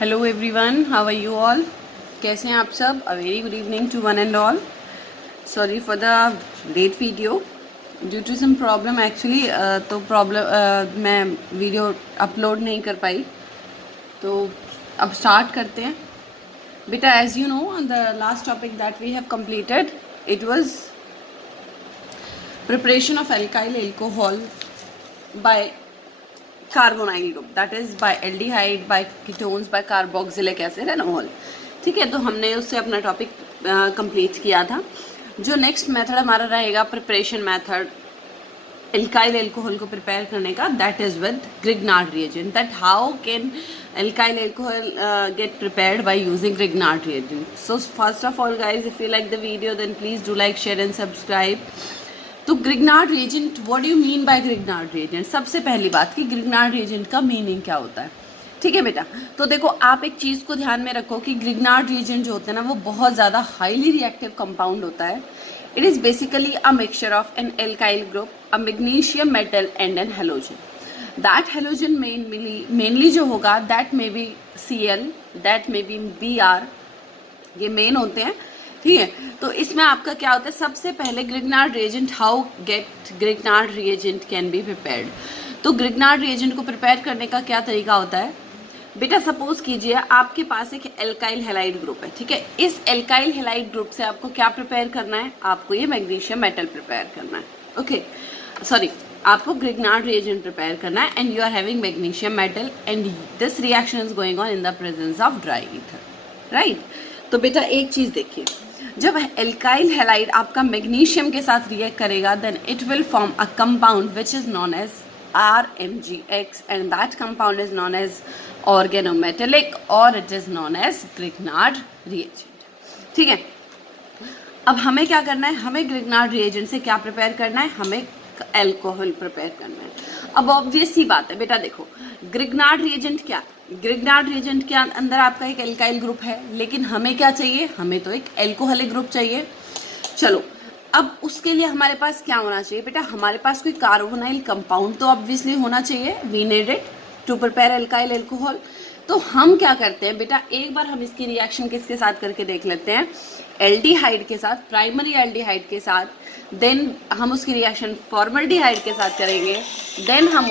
Hello everyone, how are you all? कैसे हैं आप सब? A very good evening to one and all. Sorry for the late video due to some problem actually. तो problem मैं video upload नहीं कर पाई. तो अब स्टार्ट करते हैं बेटा. As you know, the last topic that we have completed it was preparation of alkyl alcohol by carbonyl group, that is by aldehyde, by ketones, by carboxylic acid and all. ठीक है, तो हमने उससे अपना topic complete किया था. जो next method हमारा रहेगा प्रिपरेशन मेथड एल्काइल एल्कोहल को प्रिपेयर करने का, that is with Grignard reagent. That how can alkyl alcohol get prepared by using Grignard reagent. So first of all guys, if you like the video then please do like, share and subscribe. तो Grignard reagent, what do you mean by Grignard reagent? सबसे पहली बात कि Grignard reagent का meaning क्या होता है. ठीक है बेटा, तो देखो आप एक चीज़ को ध्यान में रखो कि ग्रिग्नार्ड रिएजेंट जो होते हैं ना, वो बहुत ज़्यादा हाईली रिएक्टिव कंपाउंड होता है. It is basically a mixture of an alkyl group, a magnesium metal and an halogen. That halogen mainly जो होगा that may be Cl, that may be Br, ये मेन होते हैं. ठीक है, तो इसमें आपका क्या होता है, सबसे पहले Grignard reagent, how gate Grignard reagent can be prepared. तो ग्रिग्नार्ड रिएजेंट को प्रिपेयर करने का क्या तरीका होता है बेटा? सपोज कीजिए आपके पास एक एल्काइल हैलाइड ग्रुप है. ठीक है, इस एल्काइल हैलाइड ग्रुप से आपको क्या प्रिपेयर करना है? आपको ये मैग्नीशियम मेटल प्रिपेयर करना है. ओके, सॉरी, आपको ग्रिग्नार्ड रिएजेंट प्रिपेयर करना है and you are having magnesium metal and this reaction is going on in the presence of dry ether, right. तो बेटा एक चीज देखिए, जब एल्काइल हैलाइड आपका मैग्नीशियम के साथ रिएक्ट करेगा then it will form a compound which is known as RMgX and that compound is known as organometallic or it is known as Grignard reagent. ठीक है, अब हमें क्या करना है? हमें ग्रिग्नार्ड रिएजेंट से क्या प्रिपेयर करना है? हमें एल्कोहल प्रिपेयर करना है. अब ऑब्वियस सी बात है बेटा, देखो ग्रिग्नार्ड रिएजेंट क्या, ग्रिग्नार्ड रिएजेंट के अंदर आपका एक एल्काइल ग्रुप है, लेकिन हमें क्या चाहिए? हमें तो एक एल्कोहलिक ग्रुप चाहिए. चलो, अब उसके लिए हमारे पास क्या होना चाहिए बेटा? हमारे पास कोई कार्बोनाइल कंपाउंड तो ऑब्वियसली होना चाहिए. We need it to prepare alkyl alcohol. तो हम क्या करते हैं बेटा, एक बार हम इसकी रिएक्शन किसके साथ करके देख लेते हैं? एल्डिहाइड के साथ, प्राइमरी एल्डिहाइड के साथ. देन हम उसकी रिएक्शन फॉर्मल्डिहाइड के साथ करेंगे. देन हम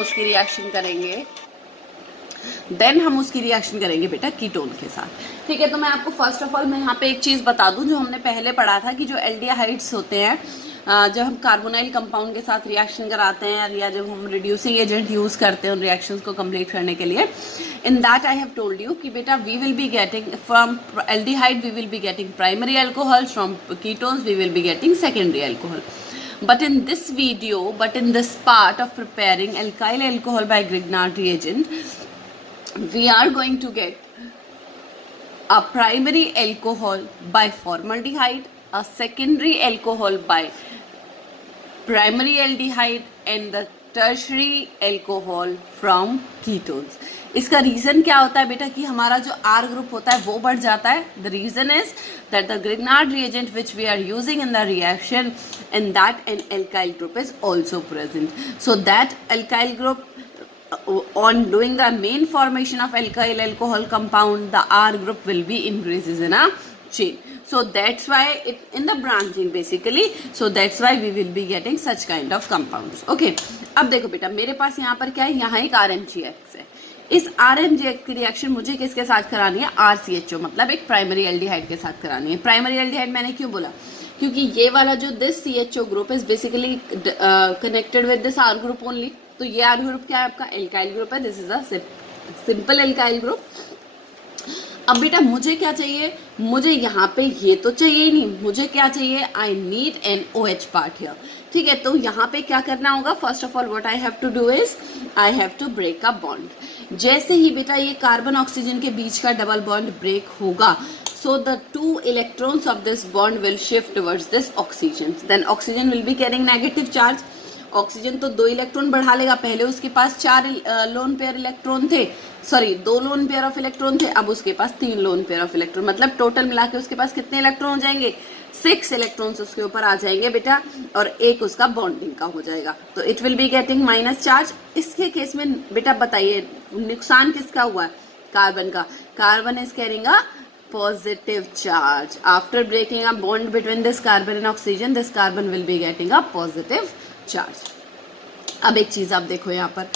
उसकी रिएक्शन करेंगे बेटा कीटोन के साथ. ठीक है, तो मैं आपको फर्स्ट ऑफ ऑल मैं यहाँ पे एक चीज़ बता दूं जो हमने पहले पढ़ा था कि जो एल्डिहाइड्स होते हैं, जब हम कार्बोनाइल कंपाउंड के साथ रिएक्शन कराते हैं या जब हम रिड्यूसिंग एजेंट यूज़ करते हैं उन रिएक्शंस को कंप्लीट करने के लिए, in that I have told you कि बेटा we will be getting from aldehyde we will be getting primary alcohol, from ketones we will be getting secondary alcohol. But in this part of preparing alkyl alcohol by Grignard reagent, we are going to get a primary alcohol by formaldehyde, a secondary alcohol by primary aldehyde and the tertiary alcohol from ketones. इसका reason क्या होता है बेटा कि हमारा जो R group होता है वो बढ़ जाता है. The reason is that the Grignard reagent which we are using in the reaction in that an alkyl group is also present. So that alkyl group on doing the main formation of alkyl alcohol compound, the R group will be increases in a chain. So that's why it in the branching basically, so that's why we will be getting such kind of compounds. Okay, अब देखो बेटा मेरे पास यहाँ पर क्या है? यहाँ एक RMgX है. इस RMgX की रिएक्शन मुझे किसके साथ करानी है? RCHO, मतलब एक प्राइमरी एल्डिहाइड के साथ करानी है. प्राइमरी एल्डिहाइड मैंने क्यों बोला? क्योंकि ये वाला जो this CHO group is basically connected with this R group only. तो ये R ग्रुप क्या है? आपका एल्काइल ग्रुप है. This is a simple alkyl group. अब बेटा मुझे क्या चाहिए? मुझे यहाँ पे ये तो चाहिए ही नहीं, मुझे क्या चाहिए? I need an OH part here. ठीक है, तो यहाँ पे क्या करना होगा? First of all what I have to do is I have to break a bond. जैसे ही बेटा ये कार्बन ऑक्सीजन के बीच का डबल बॉन्ड ब्रेक होगा, so the two electrons of this bond will shift towards this oxygen. Then oxygen will be carrying negative charge. Oxygen तो 2 electron बढ़ा लेगा. पहले उसके पास 4 लोन पेयर इलेक्ट्रॉन थे, sorry 2 lone pair of electron थे. अब उसके पास 3 लोन पेयर ऑफ इलेक्ट्रॉन, मतलब टोटल मिला के उसके पास कितने इलेक्ट्रॉन हो जाएंगे? 6 इलेक्ट्रॉन्स उसके ऊपर आ जाएंगे बेटा, और एक उसका बॉन्डिंग का हो जाएगा. तो it will be getting minus charge. इसके केस में बेटा बताइए नुकसान किसका हुआ है? कार्बन का. carbon is carrying a positive charge. After breaking a bond between this carbon and oxygen, this carbon will be getting a positive charge. अब एक चीज आप देखो यहाँ पर,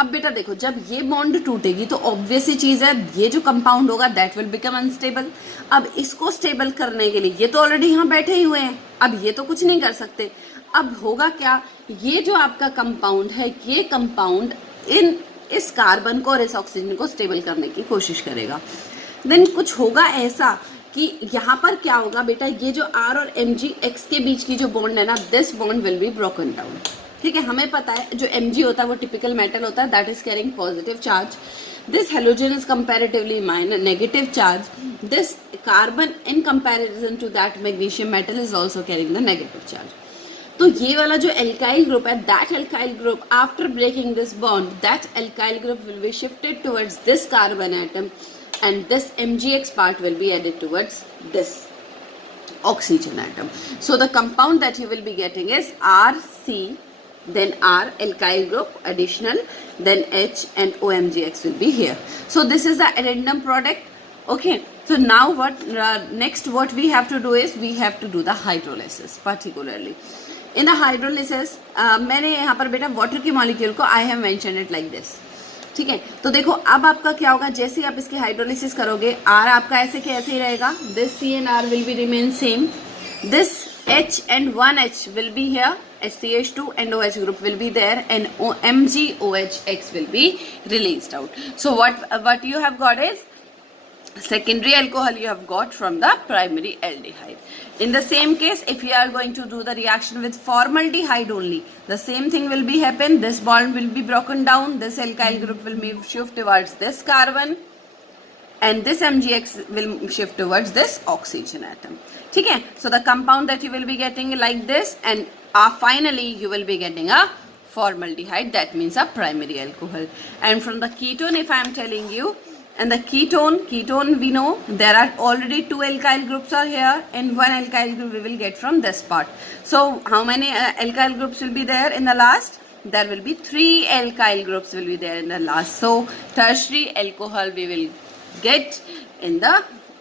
अब बेटा देखो, जब ये बॉन्ड टूटेगी तो ऑब्वियस ही चीज है, ये जो कंपाउंड होगा दैट विल बिकम अनस्टेबल. अब इसको स्टेबल करने के लिए, ये तो ऑलरेडी यहाँ बैठे ही हुए हैं, अब ये तो कुछ नहीं कर सकते. अब होगा क्या, ये जो आपका कंपाउंड है, ये कंपाउंड इस कार्बन को और इस ऑक्सीजन को स्टेबल करने की कोशिश करेगा. देन कुछ होगा ऐसा कि यहाँ पर क्या होगा बेटा, ये जो R और MgX के बीच की जो बॉन्ड है ना, this bond will be broken down. ठीक है, हमें पता है जो Mg होता है वो टिपिकल मेटल होता है, that is carrying positive charge. This halogen is comparatively negative charge. This carbon in comparison to that magnesium metal is also carrying the negative charge. तो ये वाला जो एल्काइल ग्रुप है, that alkyl group after breaking this bond, that alkyl group will be shifted towards this carbon atom and this MgX part will be added towards this oxygen atom. So the compound that you will be getting is RC, then R alkyl group additional, then H and OMgX will be here. So this is the addendum product. Okay, so now next what we have to do is we have to do the hydrolysis. Particularly in the hydrolysis मैंने यहाँ पर बेटा water की molecule को I have mentioned it like this. ठीक है, तो देखो अब आपका क्या होगा, जैसे आप इसकी हाइड्रोलिसिस करोगे, R आपका ऐसे के ऐसे ही रहेगा, this C and R will be remain same, this H and 1H will be here, HCH2 and OH group will be there, and MgOHX will be released out. So what you have got is secondary alcohol you have got from the primary aldehyde. In the same case, if you are going to do the reaction with formaldehyde only, the same thing will be happen. This bond will be broken down. This alkyl group will be shift towards this carbon, and this MgX will shift towards this oxygen atom. ठीक है? So the compound that you will be getting like this, and finally you will be getting a formaldehyde. That means a primary alcohol. And from the ketone, if I am telling you. And the ketone we know there are already 2 alkyl groups are here, and 1 alkyl group we will get from this part. So how many alkyl groups will be there in the last? There will be 3 alkyl groups will be there in the last. So tertiary alcohol we will get in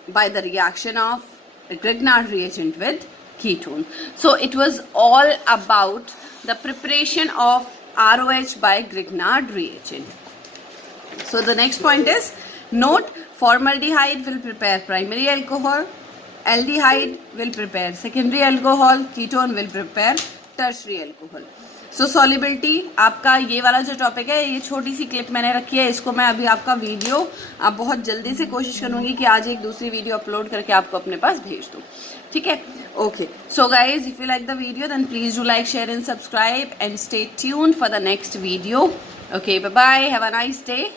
by the reaction of the Grignard reagent with ketone. So it was all about the preparation of ROH by Grignard reagent. So the next point is, note, formaldehyde will prepare primary alcohol, aldehyde will prepare secondary alcohol, ketone will prepare tertiary alcohol. So solubility आपका ये वाला जो topic है, ये छोटी सी clip मैंने रखी है, इसको मैं अभी आपका वीडियो आप बहुत जल्दी से कोशिश करूँगी कि आज एक दूसरी वीडियो अपलोड करके आपको अपने पास भेज दूँ. ठीक है, okay. So guys, if you like the video, then please do like, share and subscribe, and stay tuned for the next video. Okay, bye bye, have a nice day.